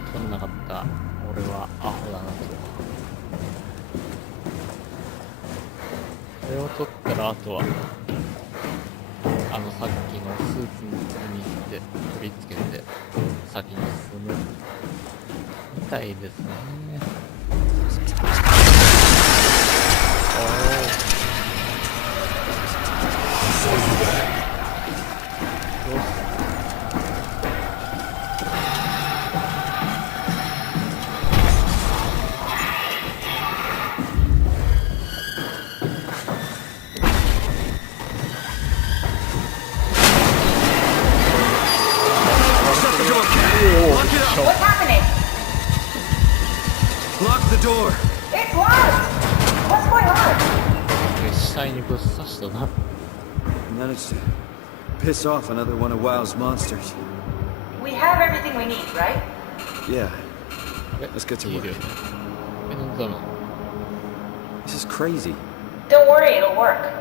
を取んなかった俺はアホだなと。これを取ったらあとはさっきのスーツに行って取り付けて先に進むみたいですね。どうした？What's happening? Lock the door. It's locked. What's going on? 死体にぶっ刺したな。Managed to piss off another one of WoW's monsters. We have everything we need, right? Yeah. Let's get to いい work. よね。なんだろう。This is crazy. Don't worry, it'll work.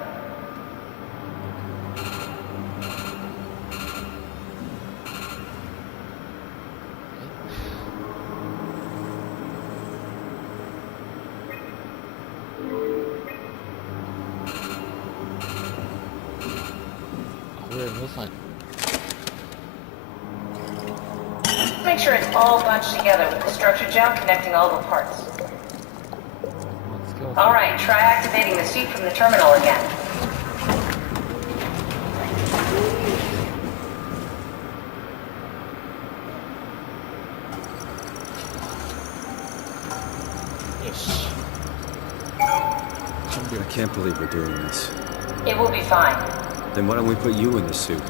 Make sure it's all bunched together with the structure gel connecting all the parts. Alright, try activating the suit from the terminal again. I can't believe we're doing this. It will be fine. Then why don't we put you in the suit?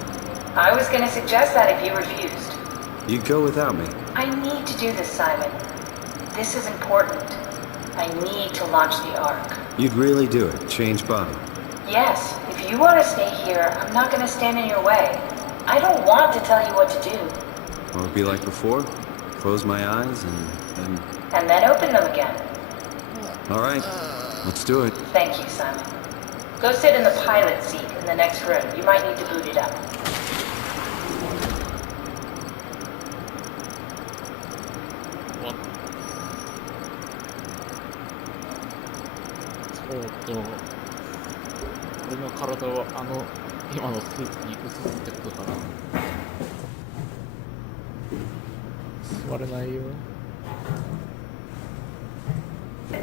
I was gonna suggest that if you refused. You go without me. I need to do this, Simon. This is important. I need to launch the Ark. You'd really do it. Change body. Yes, if you want to stay here, I'm not gonna stand in your way. I don't want to tell you what to do. Or it'd be like before. Close my eyes And then open them again. All right. Let's do it. Thank you, Simon. Go sit in the pilot seat in the next room. You might need to boot it up.俺の体を今のスーツに移すってことかな。座れないよ。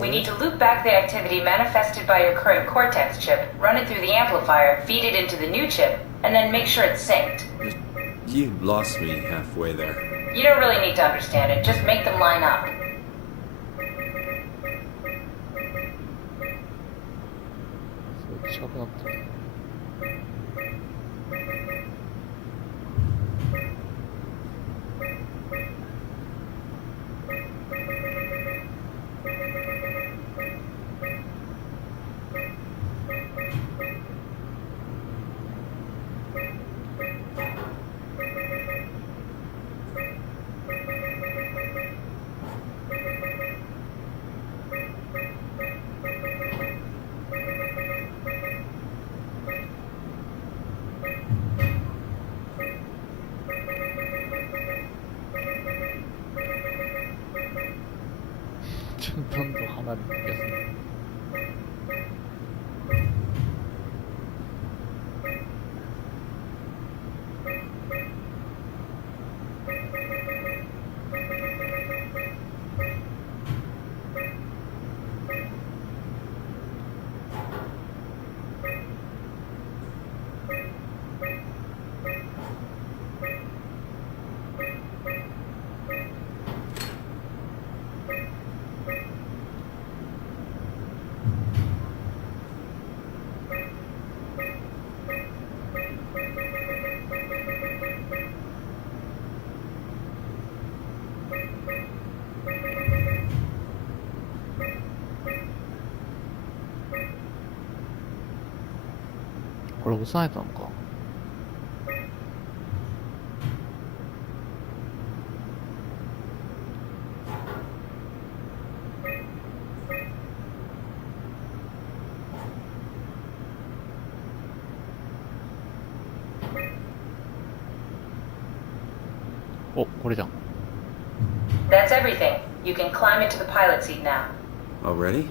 We need to loop back the activity manifested by your current Cortex chip, run it through the amplifier, feed it into the new chip, and then make sure it's synced. You lost me halfway there. You don't really need to understand it, just make them line up.どんどん離れていくやつね。これ押さえたのか。お、これじゃん。That's everything. You can climb into the pilot seat now. Already?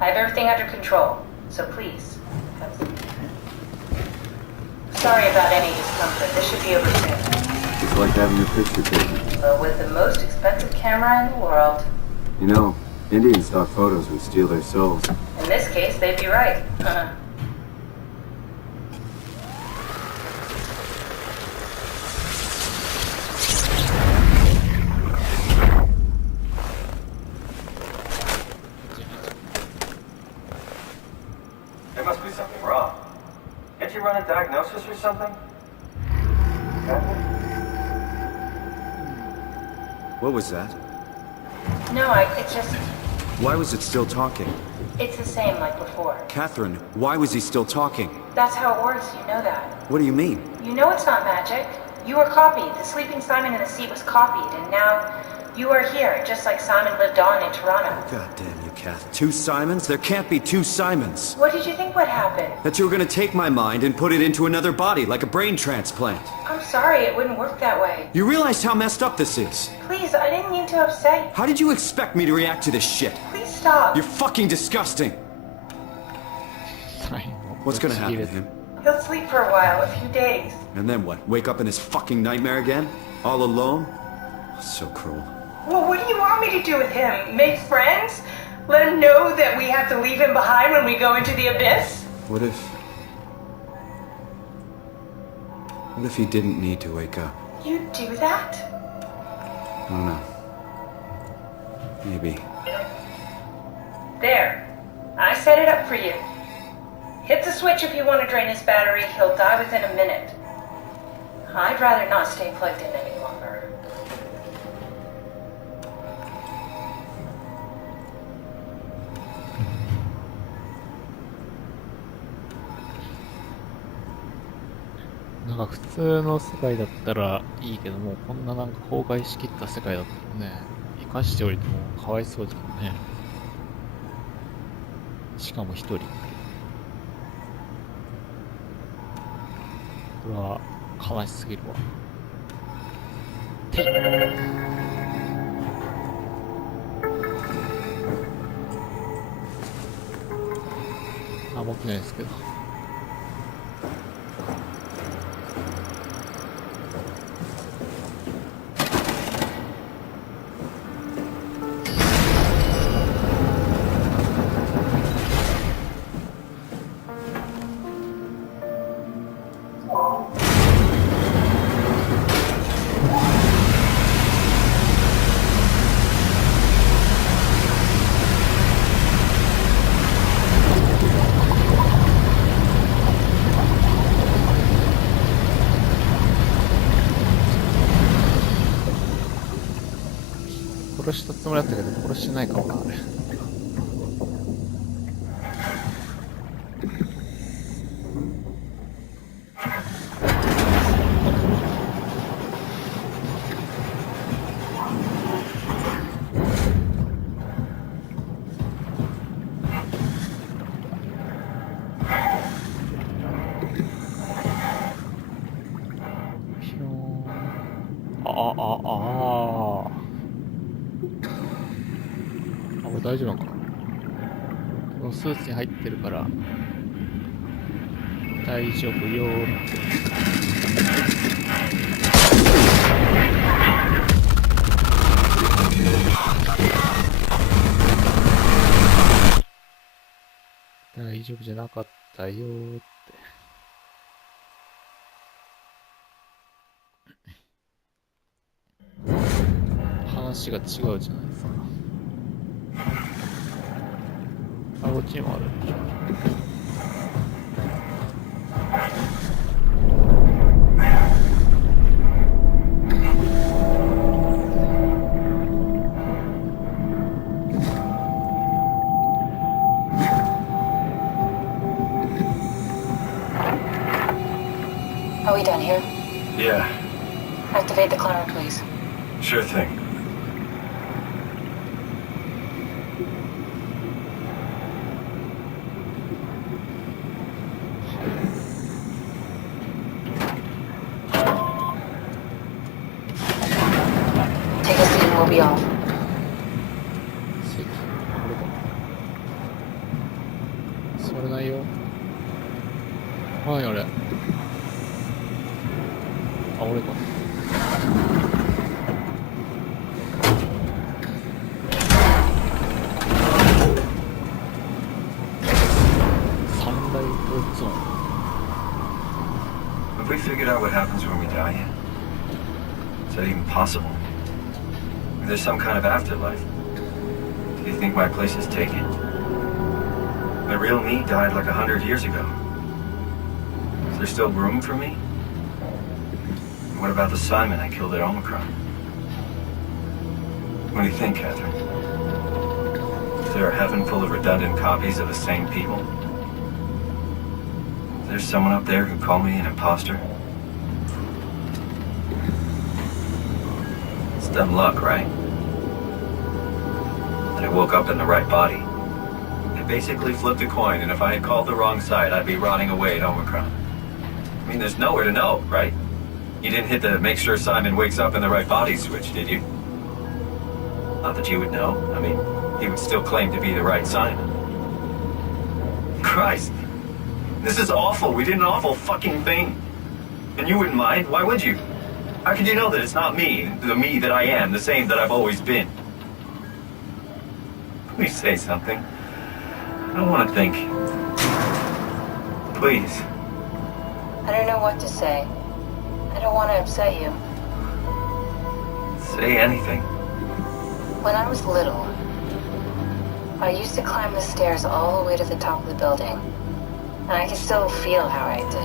I have everything under control, so please. Sorry about any discomfort. This should be over soon. It's like having your picture taken. Well, with the most expensive camera in the world. You know, Indian stock photos would steal their souls. In this case, they'd be right. 'What was that? No, it's just... Why was it still talking? It's the same like before. Catherine, why was he still talking? That's how it works, you know that. What do you mean? You know it's not magic. You were copied. The sleeping Simon in the seat was copied, and now you are here, just like Simon lived on in Toronto. God damn you, Kath. 2 Simons? There can't be 2 Simons. What did you think would happen? That you were gonna take my mind and put it into another body, like a brain transplant. I'm sorry, it wouldn't work that way. You realize how messed up this is? Please, I didn't mean to upset you. How did you expect me to react to this shit? Please stop. You're fucking disgusting. 最後 What's gonna happen to him? He'll sleep for a while, a few days. And then what? Wake up in this fucking nightmare again? All alone? So cruel. Well, what do you want me to do with him? Make friends? Let him know that we have to leave him behind when we go into the abyss? What if he didn't need to wake up? You'd do that? I don't know. Maybe. There. I set it up for you. Hit the switch if you want to drain his battery. He'll die within a minute. I'd rather not stay plugged in any longer.なんか普通の世界だったらいいけども、こんななんか崩壊しきった世界だったらね、生かしておいてもかわいそうじゃんね。しかも一人。これは悲しすぎるわ。てっ。あ、持ってないですけど。殺したつもりだったけど殺してないかもな、あれ。大丈夫なのかな。このスーツに入ってるから大丈夫よーって。大丈夫じゃなかったよーって。話が違うじゃないですか。あ、こっちにもある。Are we done here? Yeah, Activate the cloner, please. sure thing. Take a seat. we'll be off. 席、これか。それないよ。はい、あれ。あ、俺か。三大統一音。Have we figured out what happens when we die yet? Is that even possible? Is there some kind of afterlife? Do you think my place is taken? The real me died like 100 years ago. Is there still room for me? And what about the Simon I killed at Omicron? What do you think, Catherine? Is there a heaven full of redundant copies of the same people? Is there someone up there who called me an imposter? It's dumb luck, right? That I woke up in the right body. I basically flipped a coin, and if I had called the wrong side, I'd be rotting away at Omicron. I mean, there's nowhere to know, right? You didn't hit the make sure Simon wakes up in the right body switch, did you? Not that you would know. I mean, he would still claim to be the right Simon. Christ. This is awful. We did an awful fucking thing. And you wouldn't mind? Why would you? How could you know that it's not me, the me that I am, the same that I've always been? Please say something. I don't want to think. Please. I don't know what to say. I don't want to upset you. Say anything. When I was little, I used to climb the stairs all the way to the top of the building. And I could still feel how I had to,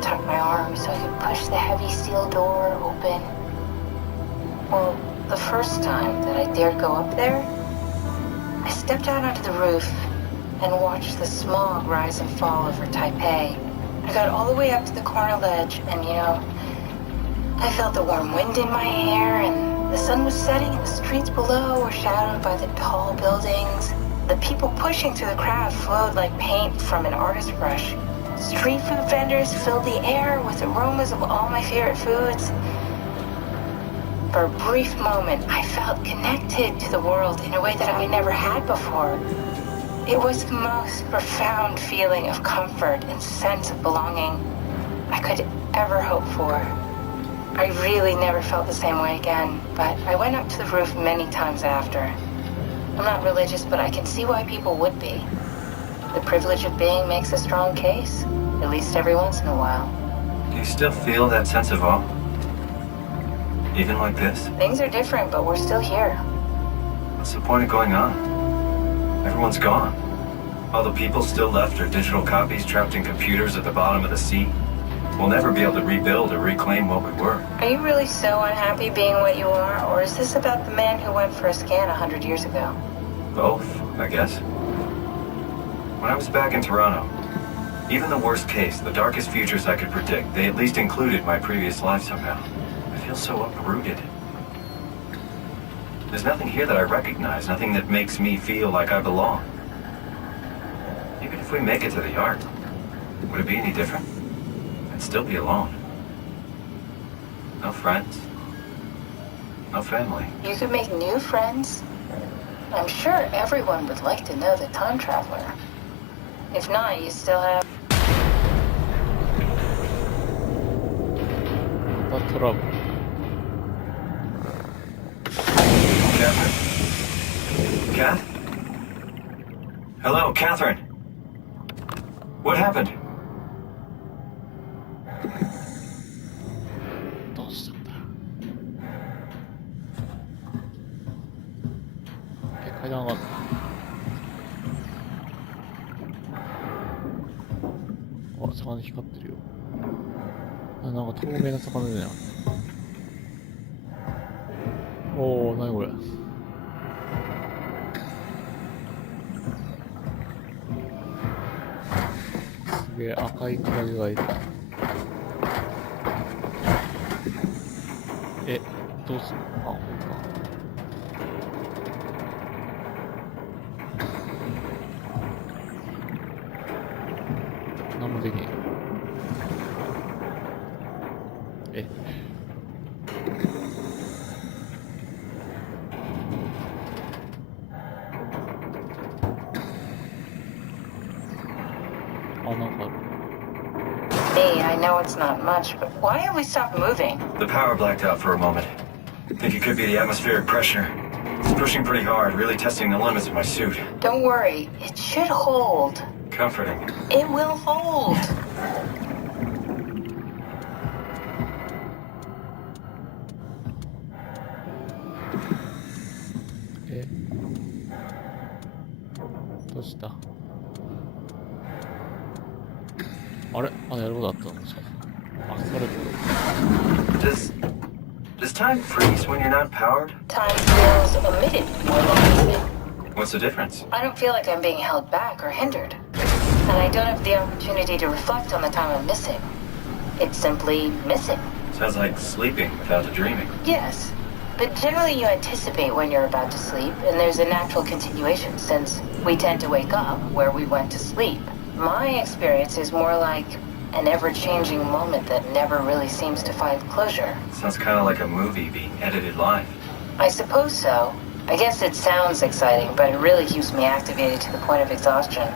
tuck my arms so I could push the heavy steel door open. Well, the first time that I dared go up there, I stepped out onto the roof and watched the smog rise and fall over Taipei. I got all the way up to the corner ledge and, I felt the warm wind in my hair and the sun was setting and the streets below were shadowed by the tall buildings. The people pushing through the crowd flowed like paint from an artist's brush. Street food vendors filled the air with aromas of all my favorite foods. For a brief moment, I felt connected to the world in a way that I never had before. It was the most profound feeling of comfort and sense of belonging I could ever hope for. I really never felt the same way again, but I went up to the roof many times after. I'm not religious, but I can see why people would be. The privilege of being makes a strong case, at least every once in a while. Do you still feel that sense of awe? Even like this? Things are different, but we're still here. What's the point of going on? Everyone's gone. All the people still left are digital copies trapped in computers at the bottom of the sea. We'll never be able to rebuild or reclaim what we were. Are you really so unhappy being what you are, or is this about the man who went for a scan 100 years ago? Both, I guess. When I was back in Toronto, even the worst case, the darkest futures I could predict, they at least included my previous life somehow. I feel so uprooted. There's nothing here that I recognize, nothing that makes me feel like I belong. Even if we make it to the Ark, would it be any different? I'd still be alone. No friends. No family. You could make new friends. I'm sure everyone would like to know the time traveler. If not, you still have... またトラブル。Catherine? Kath? Hello, Catherine. What happened? どうしたんだ。階段上がるの。あ、魚光ってるよ。あ、なんか透明な魚だね。おー、なにこれ。すげえ赤いクラゲがいる。え、どうするの？あ、ほんとだ。何もできん。え、I know it's not much, but why have we stopped moving? The power blacked out for a moment. Think it could be the atmospheric pressure. It's pushing pretty hard, really testing the limits of my suit. Don't worry, it should hold. Comforting. It will hold.どうした？あれ？まだやることあったの？あ、それと。Does time freeze when you're not powered? Time feels omitted more than needed. What's the difference? I don't feel like I'm being held back or hindered. And I don't have the opportunity to reflect on the time I'm missing. It's simply missing. Sounds like sleeping without the dreaming. Yes. But generally you anticipate when you're about to sleep, and there's a natural continuation since we tend to wake up where we went to sleep. My experience is more like an ever-changing moment that never really seems to find closure. Sounds kind of like a movie being edited live. I suppose so. I guess it sounds exciting, but it really keeps me activated to the point of exhaustion.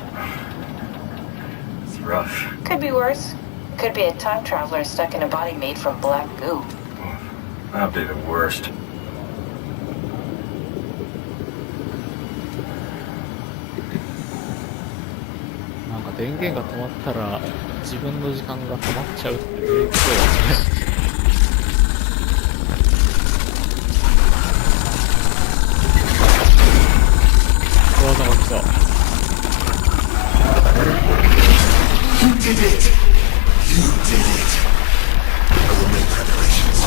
It's rough. Could be worse. Could be a time traveler stuck in a body made from black goo. That'd be the worst. なんか電源が止まったら自分の時間が止まっちゃうってどういうことだよね。技が来た。You did it! You did it! I will make preparations.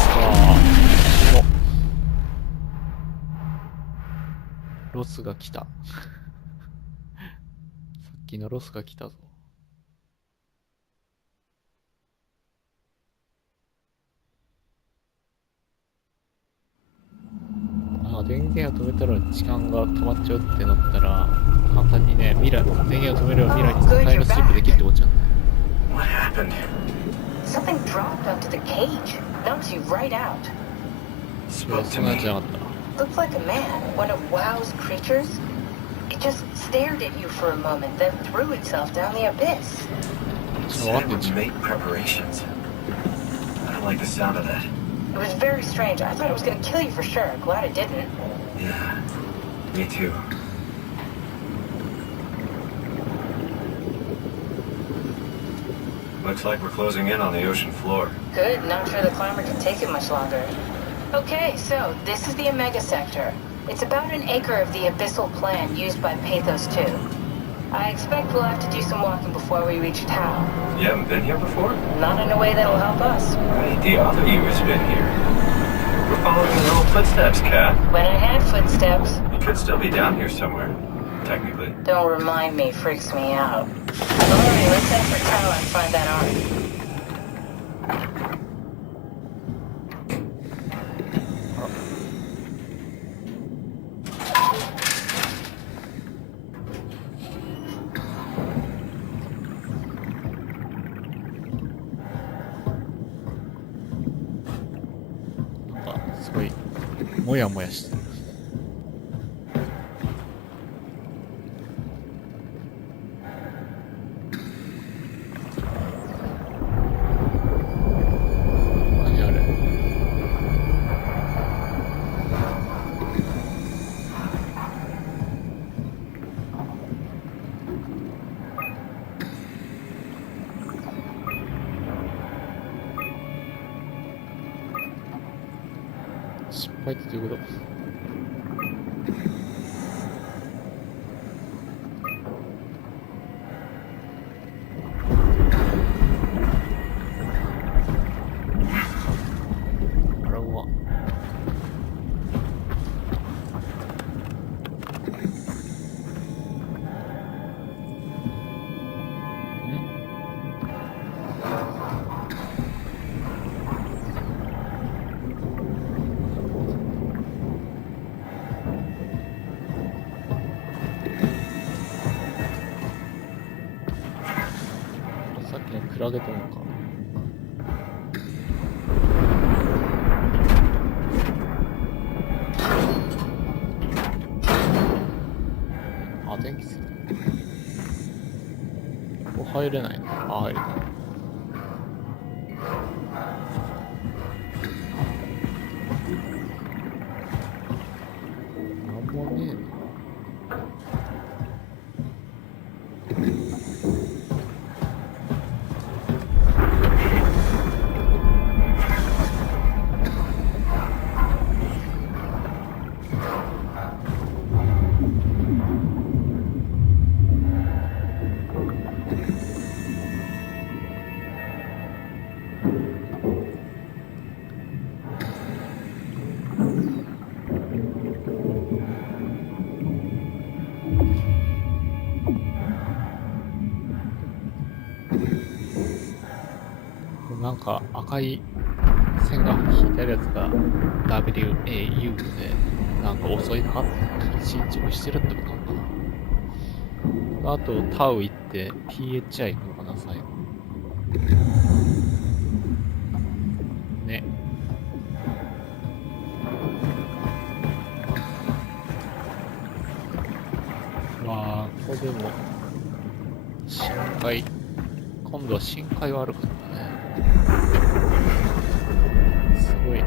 ロスが来た。さっきのロスが来たぞ。電源を止めたら時間が止まっちゃうってなったら簡単にね、電源を止めれば未来にタイムスリップできるってことじゃん。 What happened? Something dropped onto the cage. Knocks you right out. それは Spoke そ to んなや me. つじゃなかったな。 Looked like a man, one of WoW's creatures. It just stared at you for a moment, then threw itself down the abyss. Said it would make preparations. I don't like the sound of that. It was very strange. I thought it was going to kill you for sure. Glad it didn't. Yeah, me too. Looks like we're closing in on the ocean floor. Good. Not sure the climber can take it much longer. Okay, so this is the Omega Sector. It's about an acre of the abyssal plan used by Pathos 2. I expect we'll have to do some walking before we reach town. You haven't been here before? Not in a way that'll help us. Right, the other you has been here. We're following your little footsteps, Kat. When I had footsteps. You could still be down here somewhere, technically. Don't remind me, freaks me out. Alright, let's head for tower and find that arm. すごいもやもやしてる。何あれ。失敗ってどういうこと？あらうま。さっきのクラゲとのか。あ、電気ついてる。ここ入れないの。あ、入れた。なんか赤い線が引いてあるやつが WAU で、なんか遅いなって進捗してるってことなのかな。あと、タウ行って PHI 行くのかな、最後。ね。わあ、ここでも、深海、今度は深海悪かったね。すごい。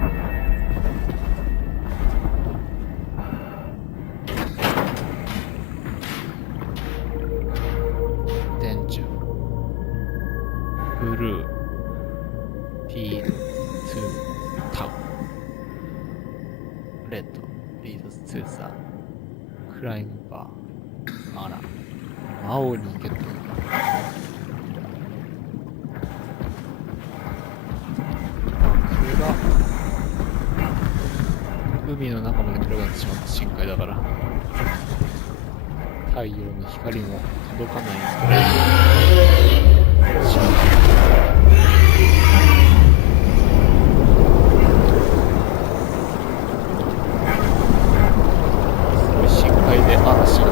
電柱。ブルー。T2 タウ。レッド。リードス2ザ。クライムバー。あら。青に行けと。海の中まで暗くなってしまった深海だから太陽の光も届かないんですけどすごい深海で嵐が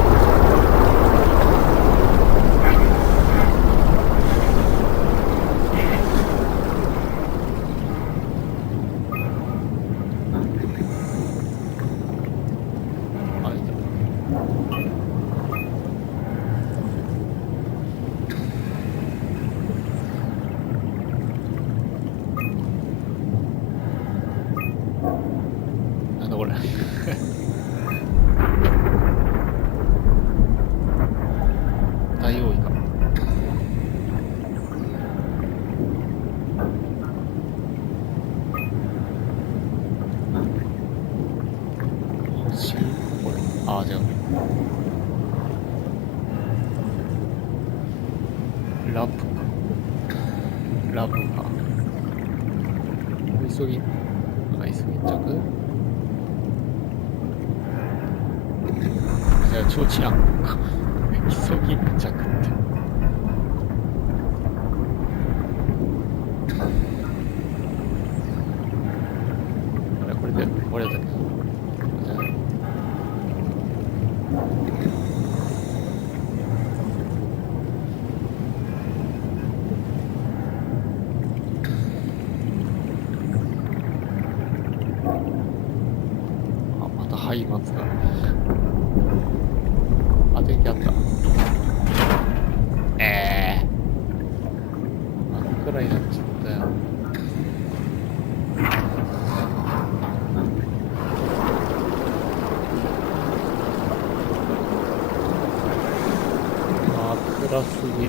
ラブか急ぎ着じゃあちょうちやんか急ぎ着ってこれでこれで松明が電気あった真っ暗になっちゃったよ真っ暗すぎ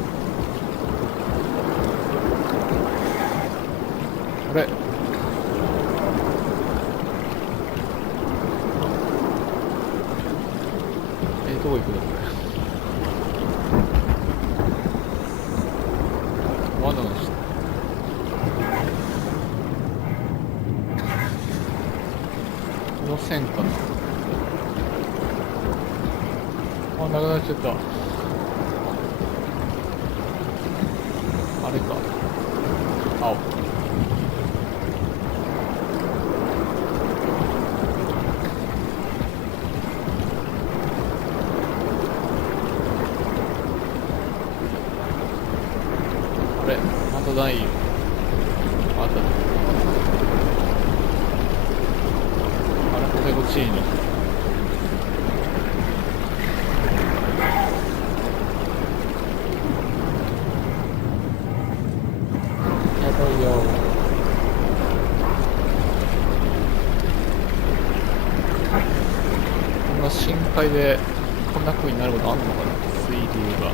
あれどこ行くのこれ罠の下この線かなあ、なくなっちゃったあれか青またないよまたあれこれこっちいいのやばいよこんな深海でこんな風になることあんのかな水流が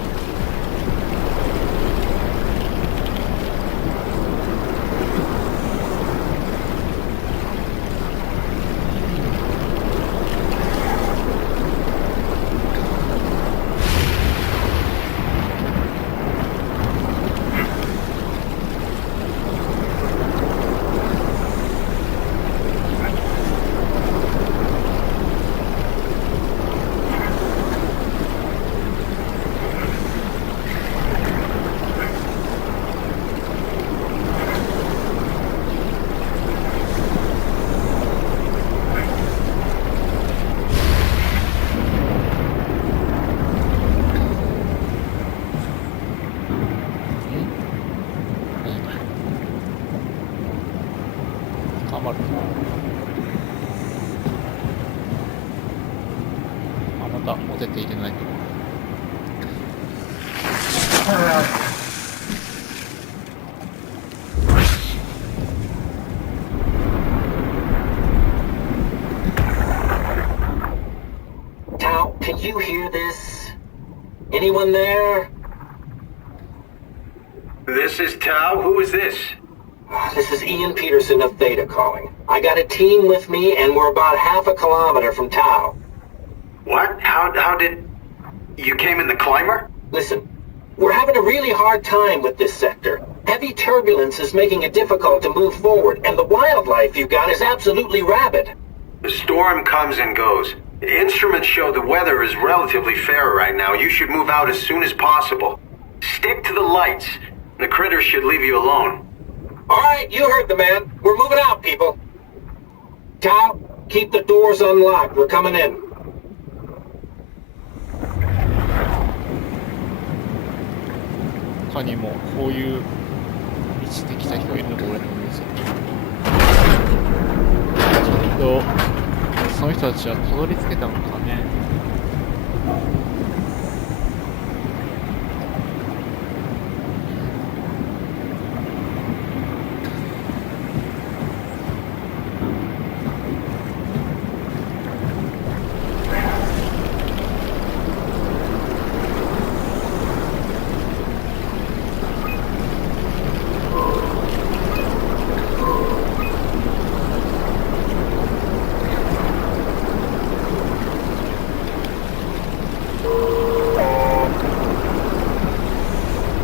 あ、またモテて入れないと。Tao, can you hear this? Anyone there? This is Tao? Who is this? This is Ian Peterson of Theta calling. I got a team with me and we're about half a kilometer from Tao. What? How did... You came in the climber? Listen, we're having a really hard time with this sector. Heavy turbulence is making it difficult to move forward, and the wildlife you got is absolutely rabid. The storm comes and goes. The instruments show the weather is relatively fair right now. You should move out as soon as possible. Stick to the lights. The critters should leave you alone. All right, you heard the man. We're moving out, people. Tao, keep the doors unlocked. We're coming in. 他にもこういう道で来た人がいるのか俺の見せちゃんとその人たちはたどり着けたのかね。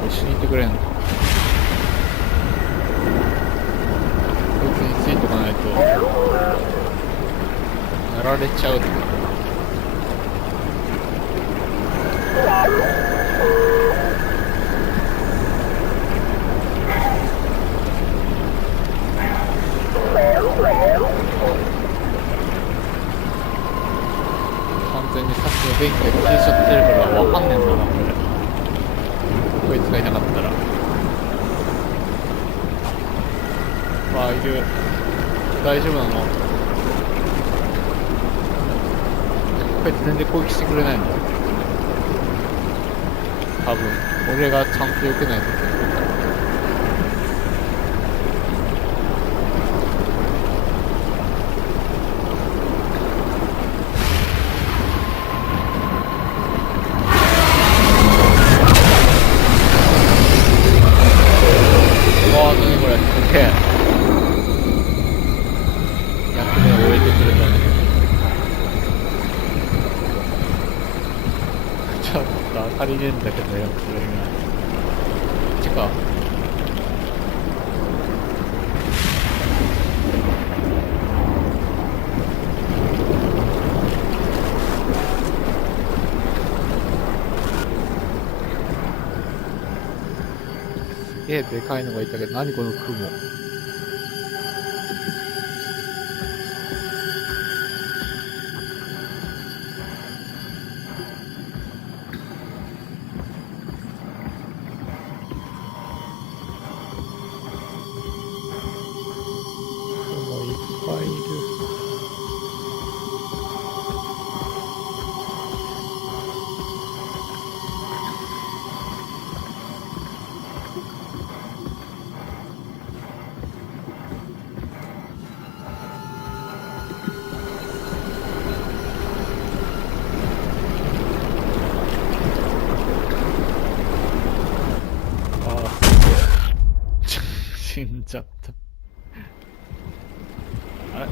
一緒にいてくれんの？こいつについておかないとやられちゃうってこと。完全にさっきの電気が消えちゃってるからわかんねえんだなこれ。こいつがいなかったら。あ、いる。大丈夫なの？こいつ全然攻撃してくれないの？多分俺がちゃんと避けないと。足りねえんだけどよ、これが。こっちか。すげえでかいのがいたけど、何この雲。死んじゃった。あれ？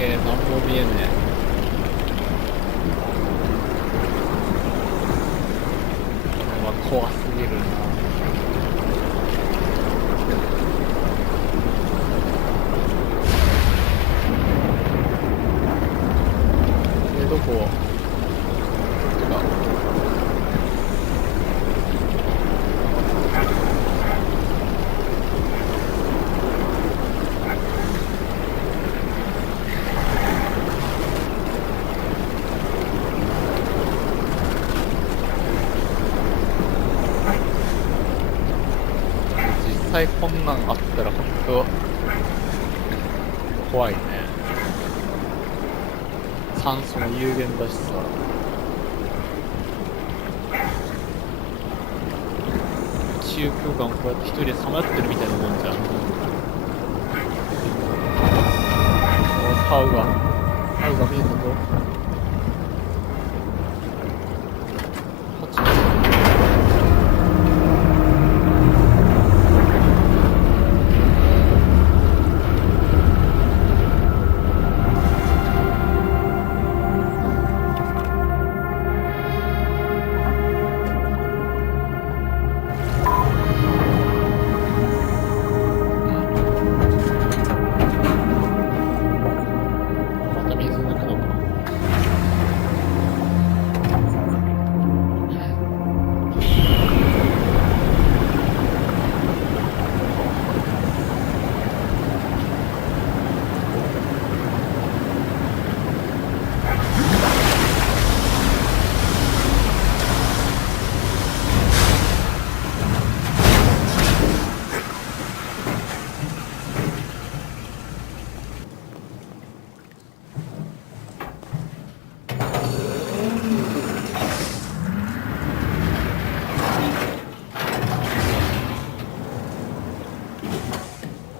なんも見えねえ。これは怖すぎるな。こてか実際こんなんあったら本当怖いね。酸素も有限だしさ。宇宙空間をこうやって一人でさまよってるみたいなもんじゃん。タウが見えたぞ。こっちまた水抜くのか。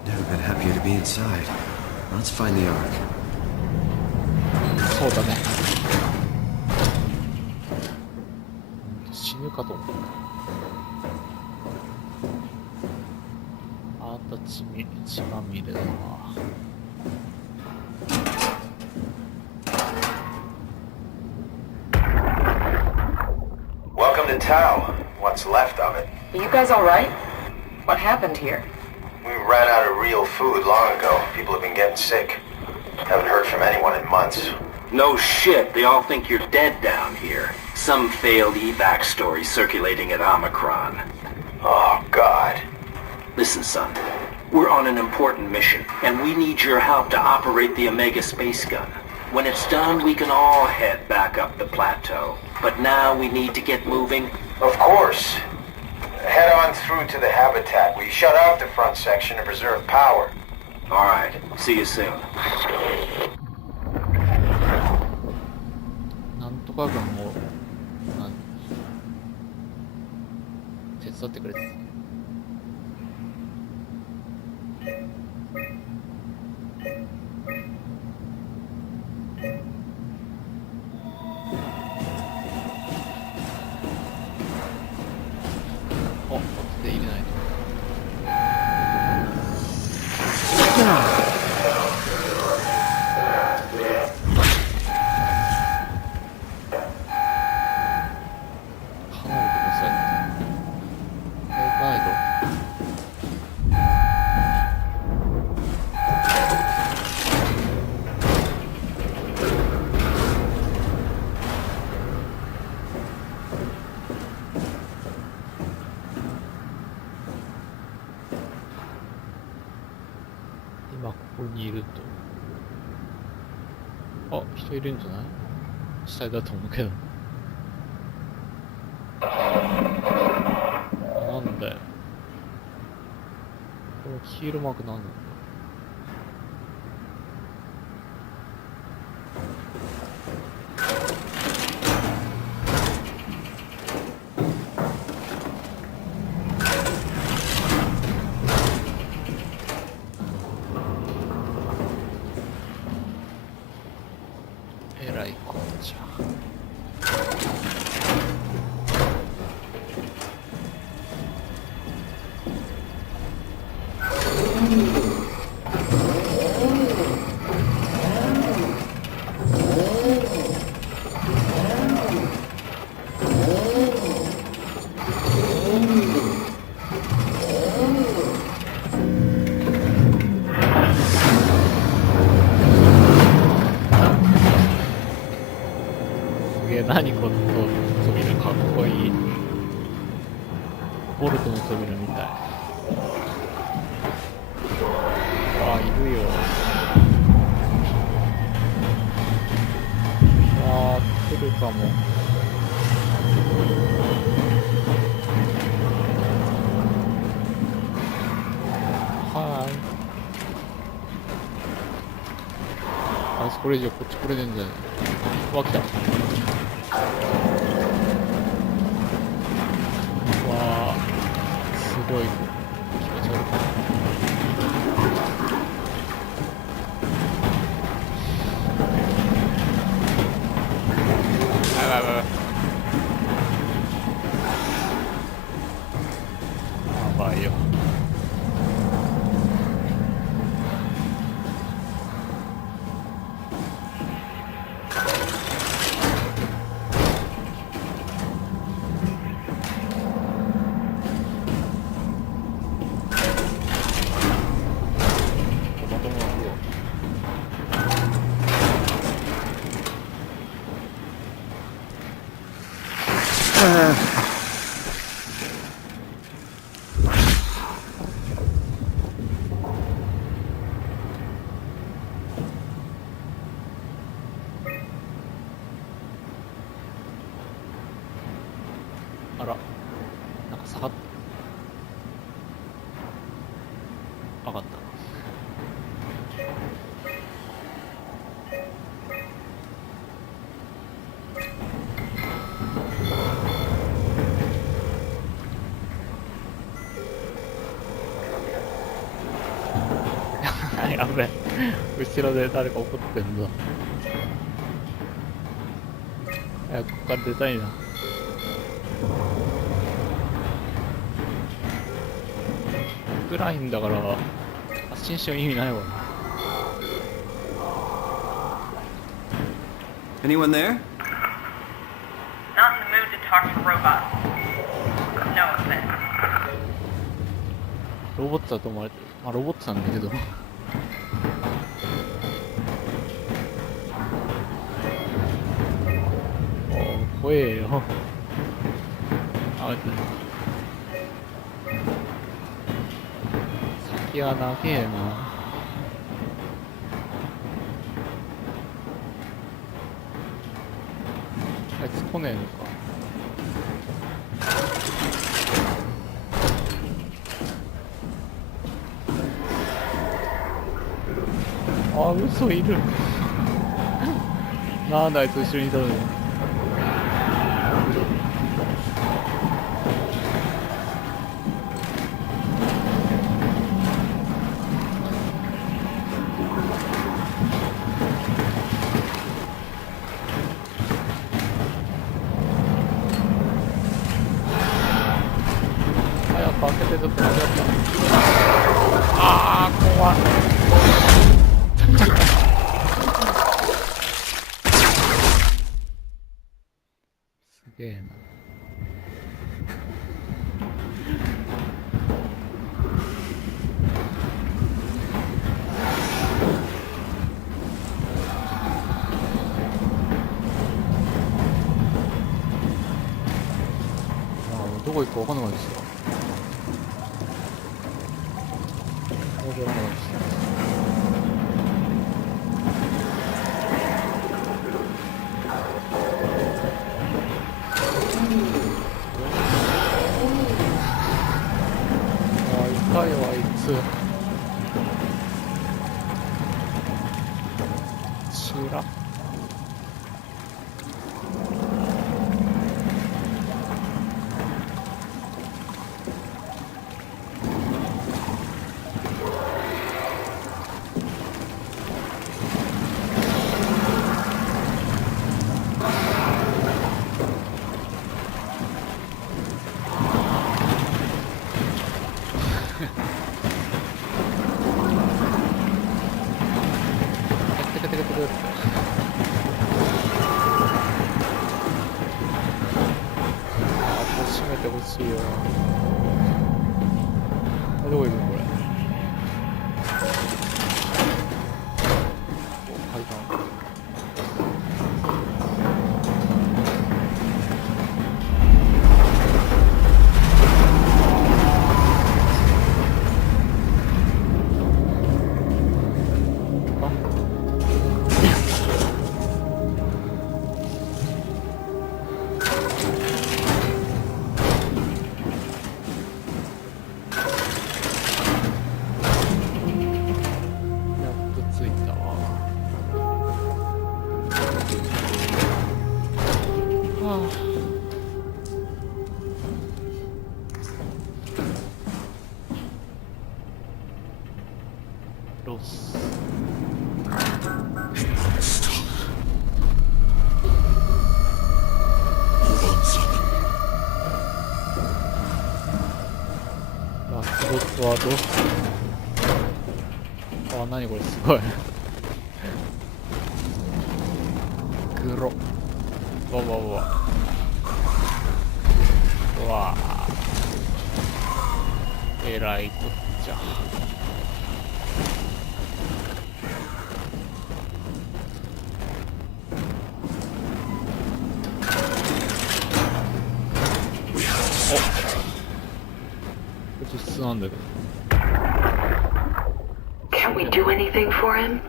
Never been happier to be inside. Let's find the Ark. そうだね。死ぬかと思った。あと血まみれだな。Welcome to Tau. What's left of it. Are you guys all right? What happened here? We ran out of real food long ago. People have been getting sick. Haven't heard from anyone in months. No shit, they all think you're dead down here. Some failed evac story circulating at Omicron. Oh, God. Listen, son. We're on an important mission, and we need your help to operate the Omega space gun. When it's done, we can all head back up the plateau. But now we need to get moving. Of course. Head on through to the habitat. We shut off the front section to preserve power. All right, see you soon. なんとかがもう手伝ってくれて。お、こっちで入れないと。離れてください。ガイド。今ここにいると。あ、人いるんじゃない？死体だと思うけど。なんだよ。この黄色マークなんだ。えらいこっちゃ。げえ、何この扉かっこいい。ボルトの扉みたい。あ、いるよ。あー、来るかも。はーい。あいつこれ以上こっち来れねえんじゃない？うわ、来た。うわー、すごい気持ち悪い。やばいよ。あら、なんか下がって上がった。やべえ、後ろで誰か怒ってんぞ。早くここから出たいな。暗いんだから発信しても意味ないわな。 Anyone there? Not in the mood to talk to robots. No offense. ロボットだと思われてる。まあロボットなんだけど。おー、怖えよ。あいつ先は長えな。あいつ来ねえのか。あ、嘘いる。なんだあいつ後ろにいたのに。早く開けてずっと間違った。あー、怖い。すげえな。どこ行くか分かんなかったですよ。申し訳なかったです。あ、痛いわあいつ。チラッ。うわ、どうする。あ、なにこれ、すごい。グロ。わわわ。うわあ。えらいこっちゃ。お、これ実質なんだけど。Can't we do anything for him?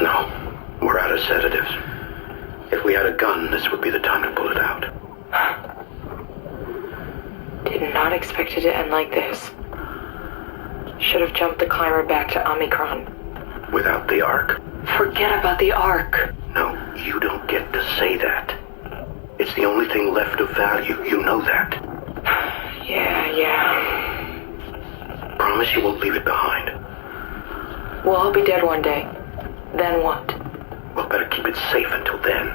No, we're out of sedatives. If we had a gun, this would be the time to pull it out. Did not expect it to end like this. Should have jumped the climber back to Omicron. Without the Ark? Forget about the Ark. No, you don't get to say that. It's the only thing left of value, you know that. Yeah. Promise you won't leave it behind. We'll all be dead one day. Then what? We'll better keep it safe until then.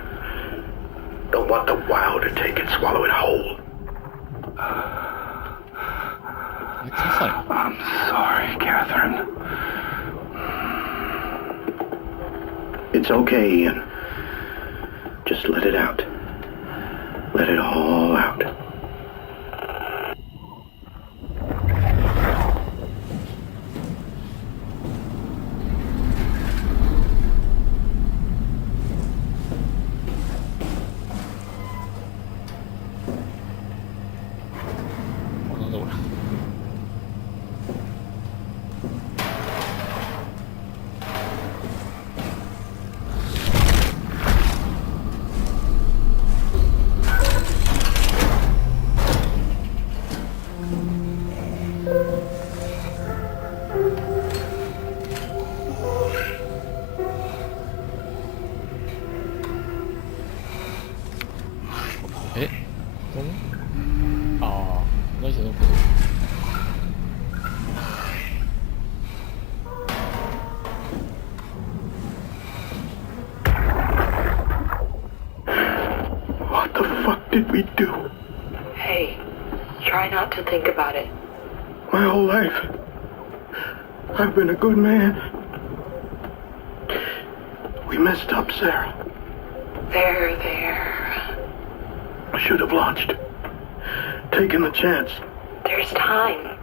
Don't want the wild to take it, swallow it whole. I'm sorry, Catherine. It's okay, Ian. Just let it out. Let it all out. What the fuck did we do? Hey, try not to think about it. My whole life, I've been a good man. We messed up, Sarah. There. I should have launched. Taken the chance. There's time.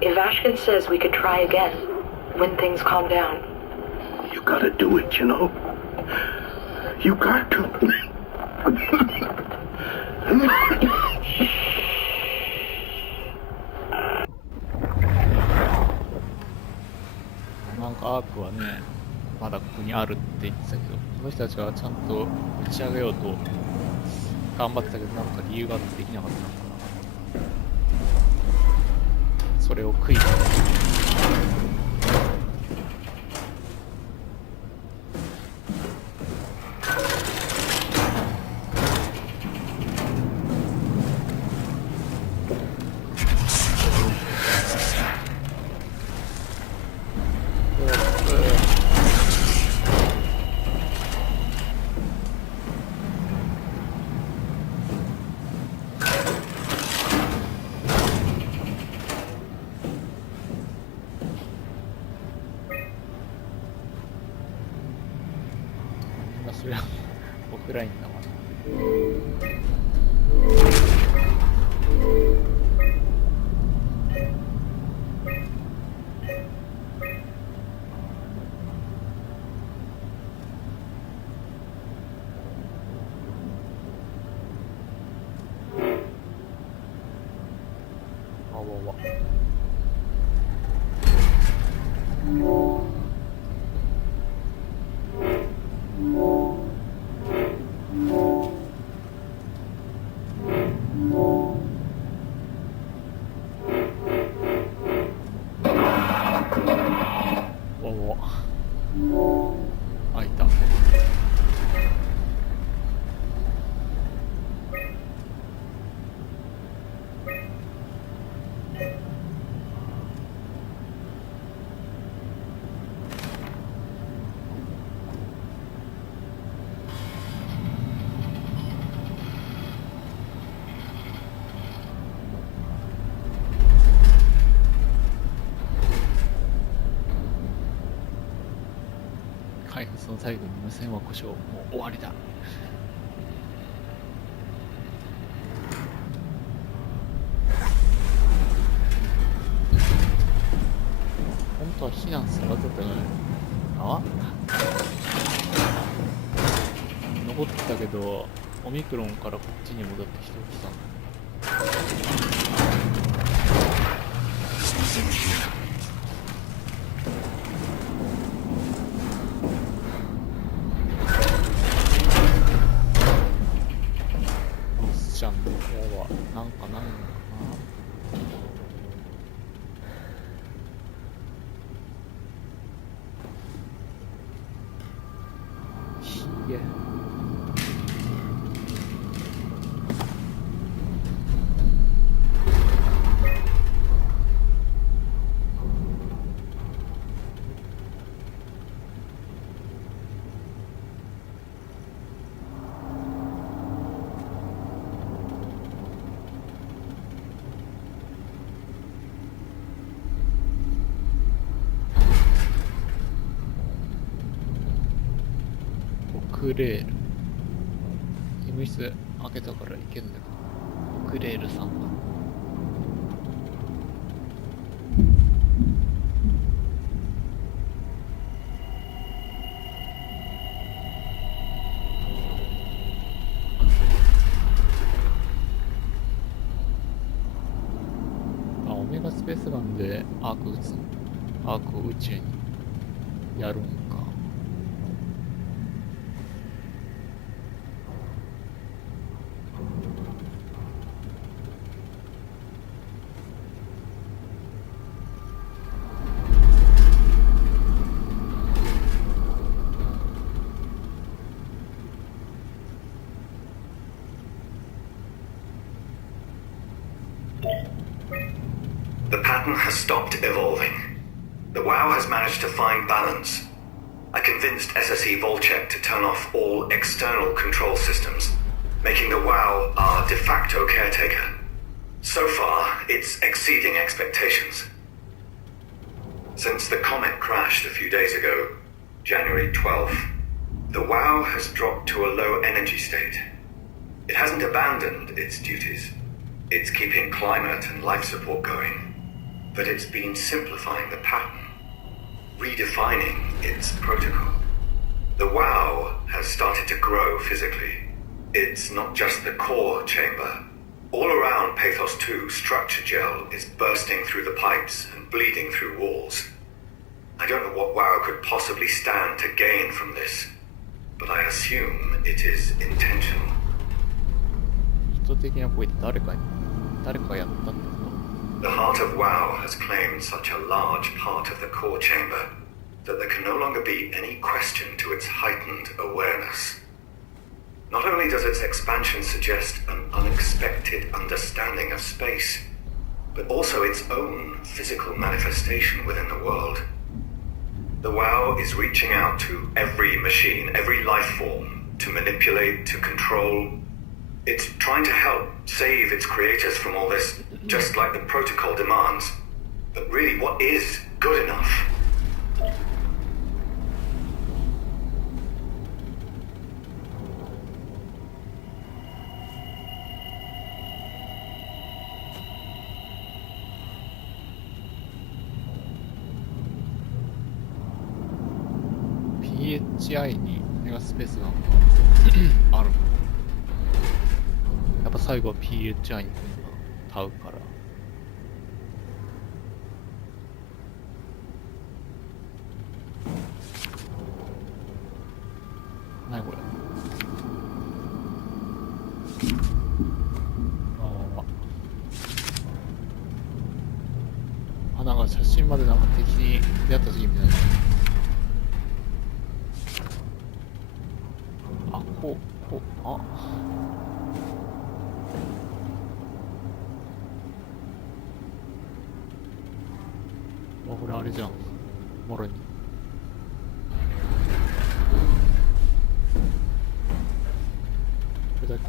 If Ashkin says we could try again, when things calm down. You gotta do it, you know? You got to.なんかアークはね、まだここにあるって言ってたけど、この人たちはちゃんと打ち上げようと頑張ってたけど、なんか理由があってできなかったのかな。それを悔いて。それはオフラインだもんな。あわわ。開いた。その最後に無線は故障、もう終わりだ。本当は避難するはずだったのに。あ？残ってたけど、オミクロンからこっちに戻って人が来たんだ。There's nothing here. おっしゃんの方はなんかないのかな。ひげ。オクレール。医務室開けたから行けんだけど。オクレールさんが。あ、オメガスペースガンでアーク撃つの。アークを宇宙にやるんか。The pattern has stopped evolving. The WoW has managed to find balance. I convinced SSE Volcheck to turn off all external control systems, making the WoW our de facto caretaker. So far, it's exceeding expectations. Since the comet crashed a few days ago, January 12th, the WoW has dropped to a low energy state. It hasn't abandoned its duties. It's keeping climate and life support going. But it's been simplifying the pattern, redefining its protocol. The WoW has started to grow physically. It's not just the core chamber. All around Pathos 2, structure gel is bursting through the pipes and bleeding through walls. I don't know what WoW could possibly stand to gain from this, but I assume it is intentional. 意図的な声で誰かやったってこと？ The heart of WoW has claimed such a large part of the core chamber that there can no longer be any question to its heightened awareness. Not only does its expansion suggest an unexpected understanding of space, but also its own physical manifestation within the world. The WoW is reaching out to every machine, every life form, to manipulate, to control. It's trying to help save its creators from all this, just like the protocol demands. But really, what is good enough? PHI にメガスペースがあるの。やっぱ最後は PHI に来るんだ。タウから。何これ。あ、なんか写真までなんか敵に出会った時みたいな。あ、こう、あ。これあれじゃん、もろに。これだけ。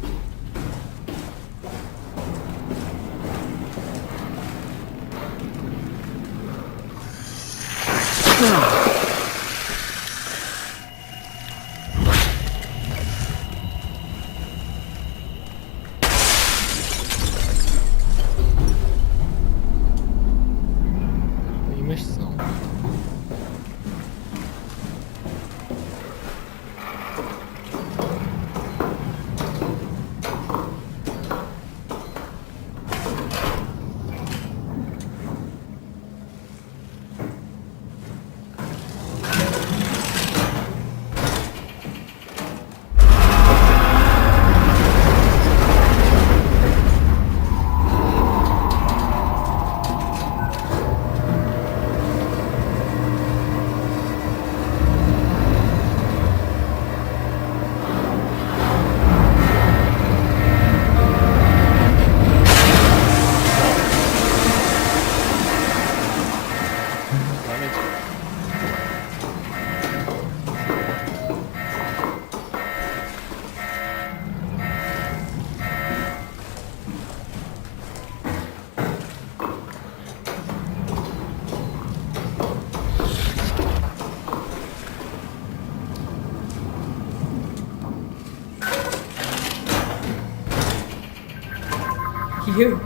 You.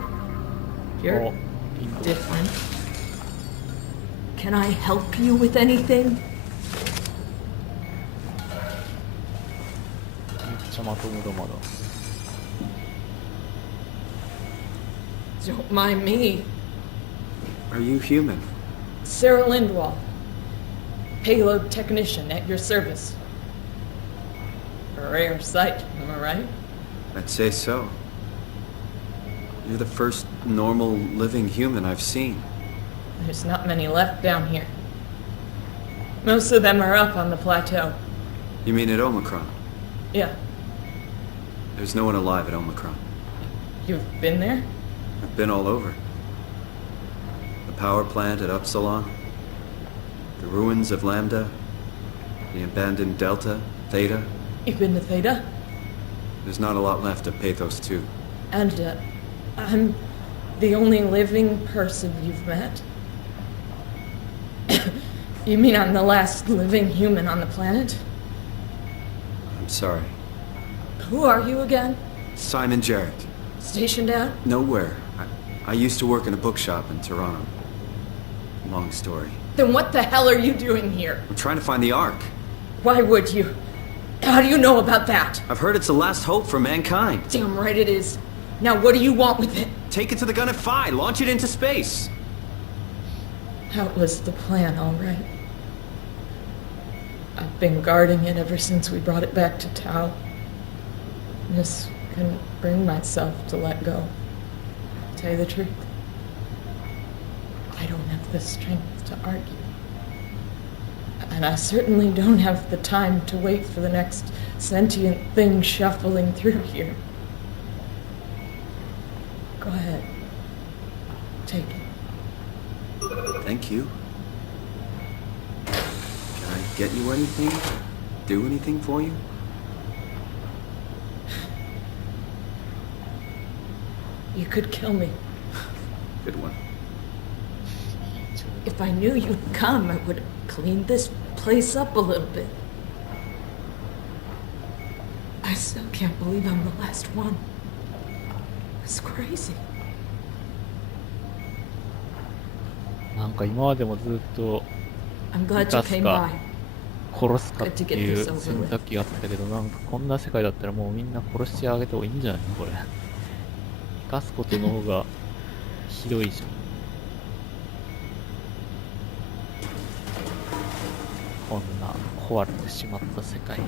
You're お、インド。 different. Can I help you with anything? めっちゃまともだまだ。 Don't mind me. Are you human? Sarah Lindwall. Payload technician at your service. A rare sight, am I right? I'd say so. You're the first normal living human I've seen. There's not many left down here. Most of them are up on the plateau. You mean at Omicron? Yeah, There's no one alive at Omicron. you've been there? I've been all over. The power plant at Upsilon, the ruins of Lambda, the abandoned Delta, Theta. You've been to Theta? There's not a lot left of Pathos 2. And, I'm the only living person you've met? You mean I'm the last living human on the planet? I'm sorry. Who are you again? Simon Jarrett. Stationed out? Nowhere. I used to work in a bookshop in Toronto. Long story. Then what the hell are you doing here? I'm trying to find the Ark. Why would you? How do you know about that? I've heard it's the last hope for mankind. Damn right it is. Now what do you want with it? Take it to the Gun Phi. Launch it into space. That was the plan, all right. I've been guarding it ever since we brought it back to Tau. Just couldn't bring myself to let go. To tell you the truth, I don't have the strength to argue. And I certainly don't have the time to wait for the next sentient thing shuffling through here. Go ahead. Take it. Thank you. Can I get you anything? Do anything for you? You could kill me. Good one. If I knew you'd come, I would clean this place up a little bit. I still can't believe I'm the last one. It's crazy. なんか今までもずっと I'm 生 glad you かす came か by. 殺すかっていう選択肢があったけど、なんかこんな世界だったらもうみんな殺してあげた方がいいんじゃないのこれ。生かすことの方がひどいじゃん。こんな壊れてしまった世界。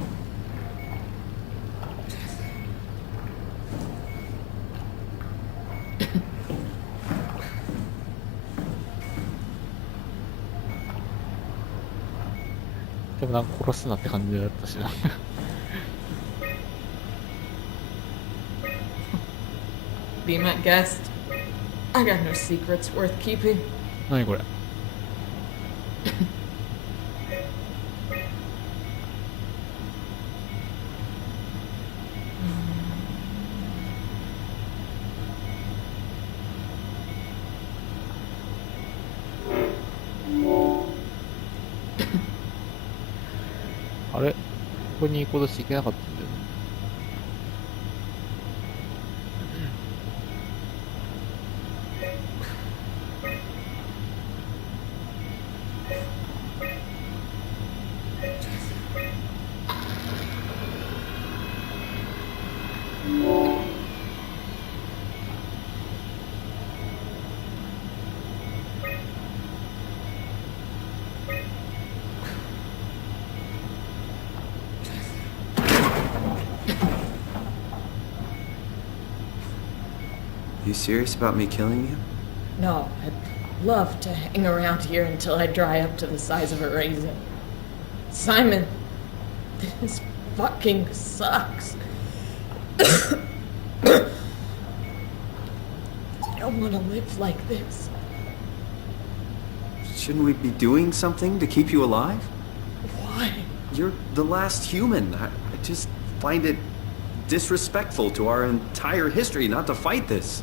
でもなんか殺すなって感じだったしな。Be my guest. I got no secrets worth keeping. 何これ。あれここに行こうとしていけなかったんだよね。You serious about me killing you? No, I'd love to hang around here until I dry up to the size of a raisin. Simon, this fucking sucks. I don't want to live like this. Shouldn't we be doing something to keep you alive? Why? You're the last human. I just find it disrespectful to our entire history not to fight this.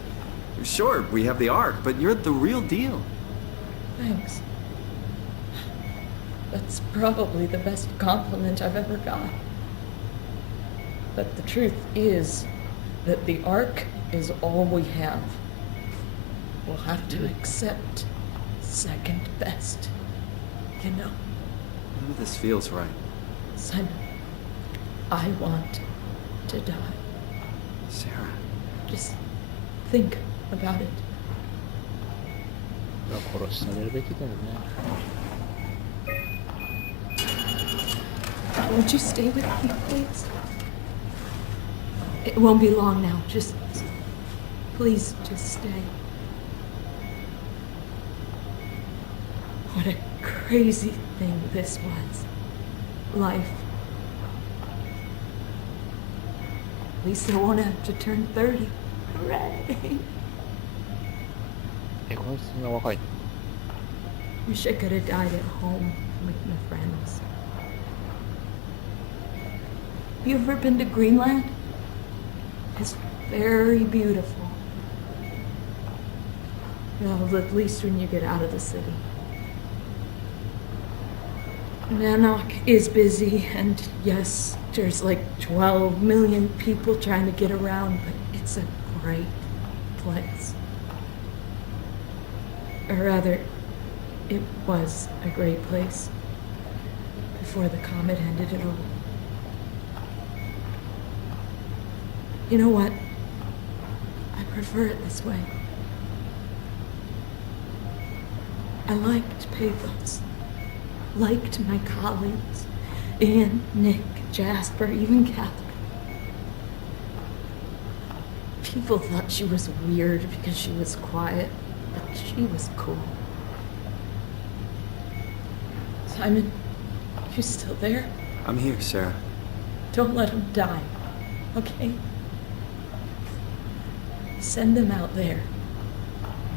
Sure, we have the Ark, but you're the real deal. Thanks. That's probably the best compliment I've ever got. But the truth is that the Ark is all we have. We'll have to accept second best. You know? None of this feels right. Simon, I want to die. Sarah. Just think about it. 殺しされるべきだよね。Won't you stay with me, please? It won't be long now. Please, just stay. What a crazy thing this was. Life. At least I won't have to turn 30. Hooray! この人が若い。 Wish I could have died at home with my friends. Have you ever been to Greenland? It's very beautiful. Well, at least when you get out of the city. Nanook is busy, and yes, there's like 12 million people trying to get around, but it's a great place. Or rather, it was a great place before the comet ended it all. You know what? I prefer it this way. I liked Pathos. Liked my colleagues. Ian, Nick, Jasper, even Catherine. People thought she was weird because she was quiet, but she was cool. Simon, you still there? I'm here, Sarah. Don't let him die, okay? Send them out there.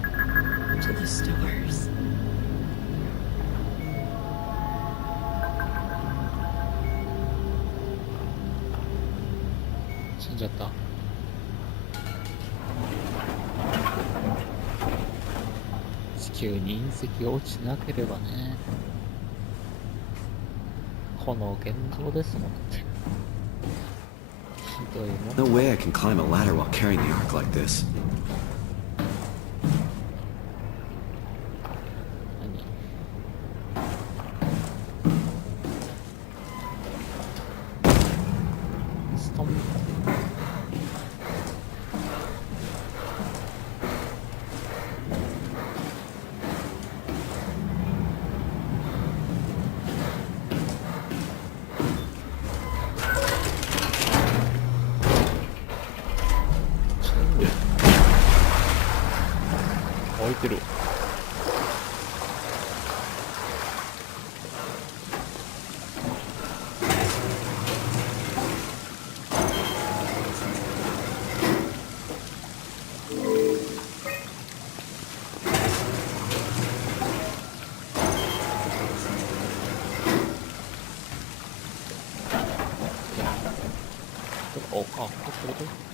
To the stars.死んじゃった。地球に隕石が落ちなければね。この現状ですもんって。ひどいもん。 No way I can climb a ladder while carrying the ark like this. 何？ストン。置いてる。おか、これで。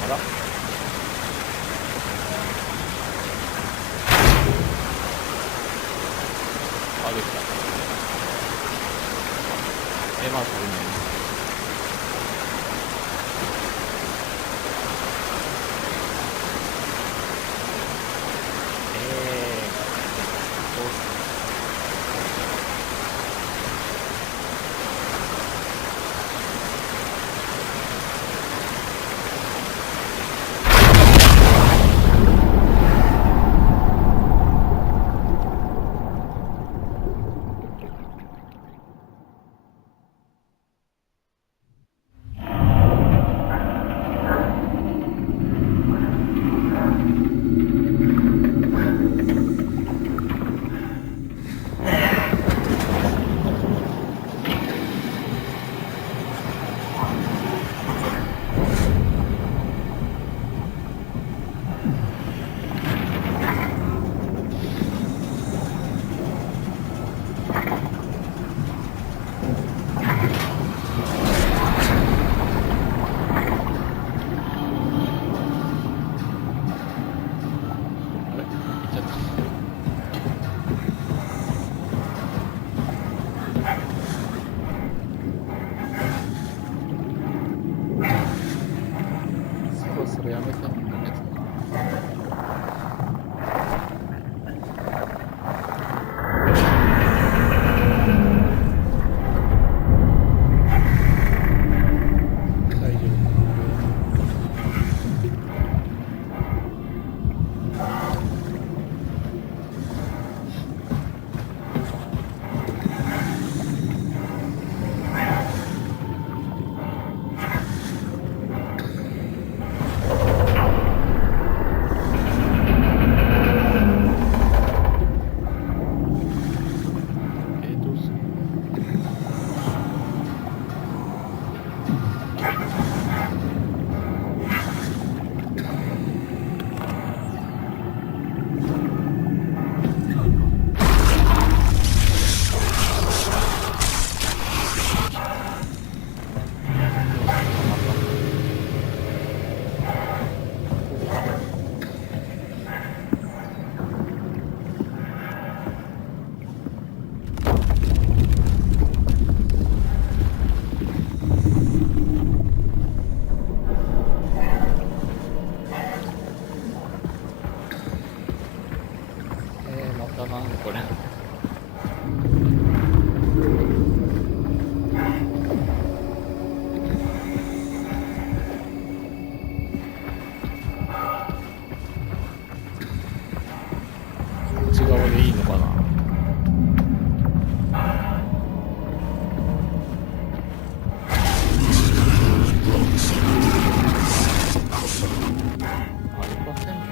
あら。あ、できた。まあ足りない。どうする？それやめてんだけど。大丈夫。どうする？またなんこれ。こっち側でいいのかな。アルファセンター。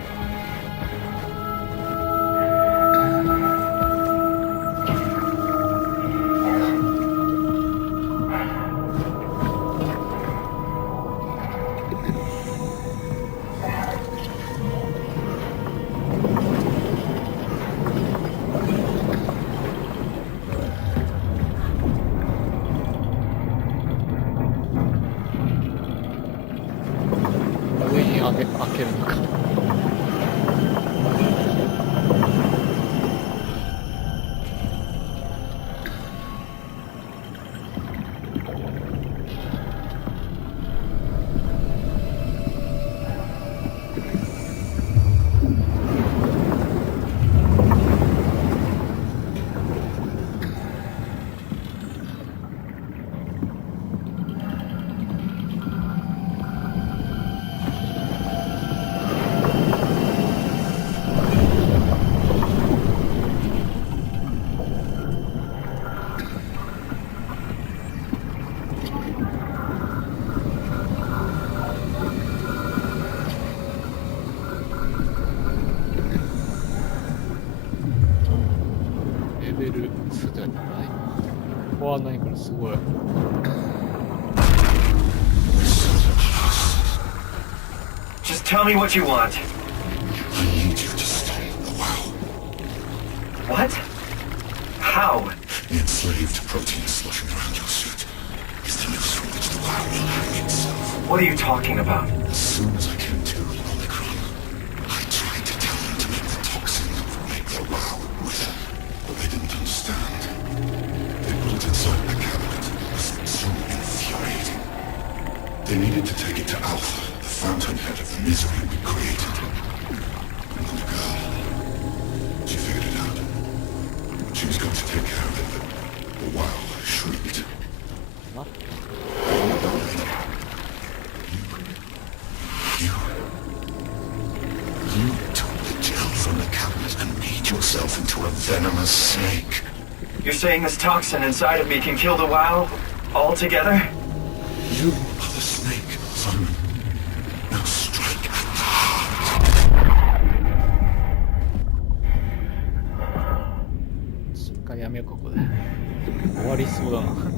上に開けるのか。レベル2じゃない。ここは何これすごい。Just tell me what you want. I need you to stay a while. What? How? The enslaved protein sloshing around your suit is the noose from which the WoW will hang itself. What are you talking about? As soon as I came to in Omicron, I tried to tell them to make the toxin that would make the WoW wither, but they didn't understand. They put it inside my cabinet. It was so infuriating. They needed to take it to Alpha, the fountainhead of the misery we created. And then the girl, she figured it out. She was going to take care of it, but the WoW shrieked. What? You took the gel from the cabinet and made yourself into a venomous snake. You're saying this toxin inside of me can kill the WoW altogether? You are the snake, Simon. Now strike at the heart. しっかりやめようかここで。終わりそうだな。